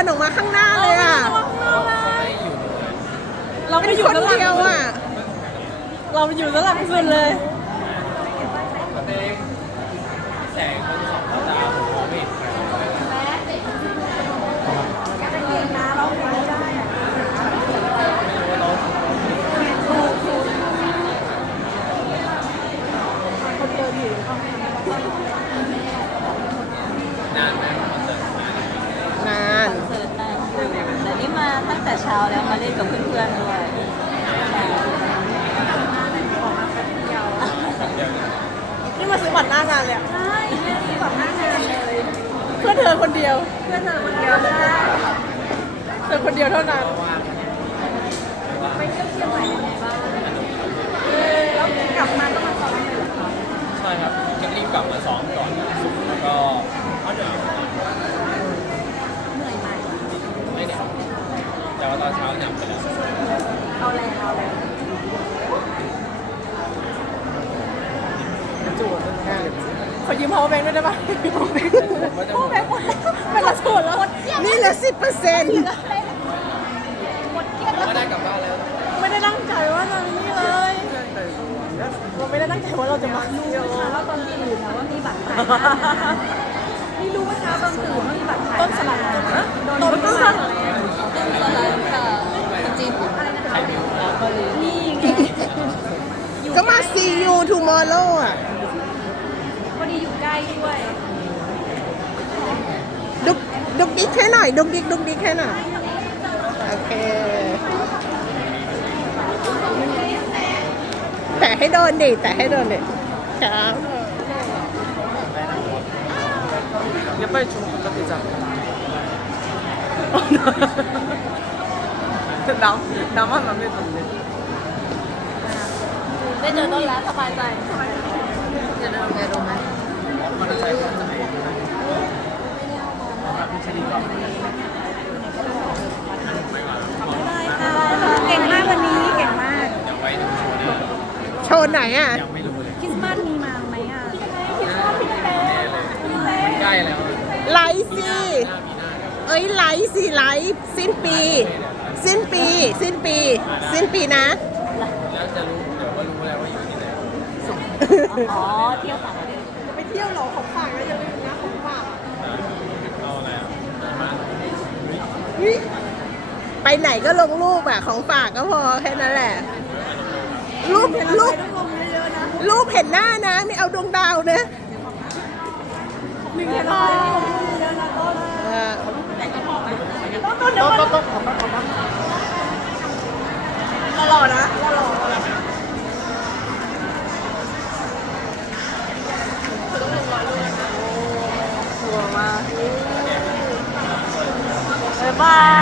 นออกมาข้างหน้าเลยอะ เราไม่อยู่ด้านหลังเลยเราไม่อยู่ด้านหลังสุดเลย แสนเห็นานไหม ตั้งแต่เช้าแล้วมาเล่นกับเพื่อนๆด้วยนี่มาซื้อบัตรหน้างานเลยใช่ซื้อบัตรหน้างานเลยเพื่อเธอคนเดียว เพื่อเธอคนเดียวใช่เธอคนเดียวเท่านั้น ไปเที่ยวเชียงใหม่ยังไงบ้างแล้วกลับมาก็มาซ้อมเลยเหรอคะ ใช่ครับจะรีบกลับมาซ้อมก่อน ว่าตอนเช้าหนักไปแล้วเอาแรงเอาแรงขอยืม power bank ด้วยได้ปะ power bank power bank หมดแล้วเป็นละส่วนแล้วนี่เหลือสิบเปอร์เซ็นต์ก็ได้กลับบ้านแล้วไม่ได้ตั้งใจว่าเรานี่เลยเราไม่ได้ตั้งใจว่าเราจะมาเที่ยวแล้วตอนตื่นนะว่ามีบัตรขายนี่รู้เมื่อเช้าตอนตื่นว่ามีบัตรขายต้นสลัดต้นต้นสลัดต้นสลัดค่ะจริงอะไรนะคะ ใครมีหัว นี่ไง ก็มา see you tomorrow อะพอดีอยู่ใกล้ด้วย ดุกดุกดิกแค่หน่อยดุกดิกดุกดิกแค่หน่อยโอเค แต่ให้โดนดิแต่ให้โดนดิครับอย่าไปชุมกันติจ้ะน้ำน้ำมันน้ำไม่ตรงเลย ด้เจอต้นแล้วสบายใจมันใช้ความสมัยพี่ชลีก่อนไม่มาเก่งมากวันนี้เก่งมากเดี๋ยวไว้ดูโชว์หน้าโชว์ไหนอะยังไม่รู้เลยคริสต์มาสมีมาไหมอะใกล้แล้วไลฟ์สิเอ้ยไลฟ์สิไลฟ์สิ้นปี สิ้นปี สิ้นปี สิ้นปีนะแล้วจะรู้เดี๋ยวก็รู้ แล้วว่าอยู่ที่ไหนอ๋อ เที่ยวต่างประเทศไปเที่ยวหรอของฝากก็อย่าลืมนะของฝากเอาอะไรอะมาไปไหนก็ลงรูปอะของฝากก็พอแค่นั้นแหละ รูปรูปต้องลงเยอะๆนะรูปเห็นหน้านะ ไม่เอาดวงดาวนะหนึ่งแค่ร้อยลงเยอะๆนะต้นเออต้นต้นเดี๋ยวต้นต้นหล่อนะหล่อสวยมากบ๊าย บาย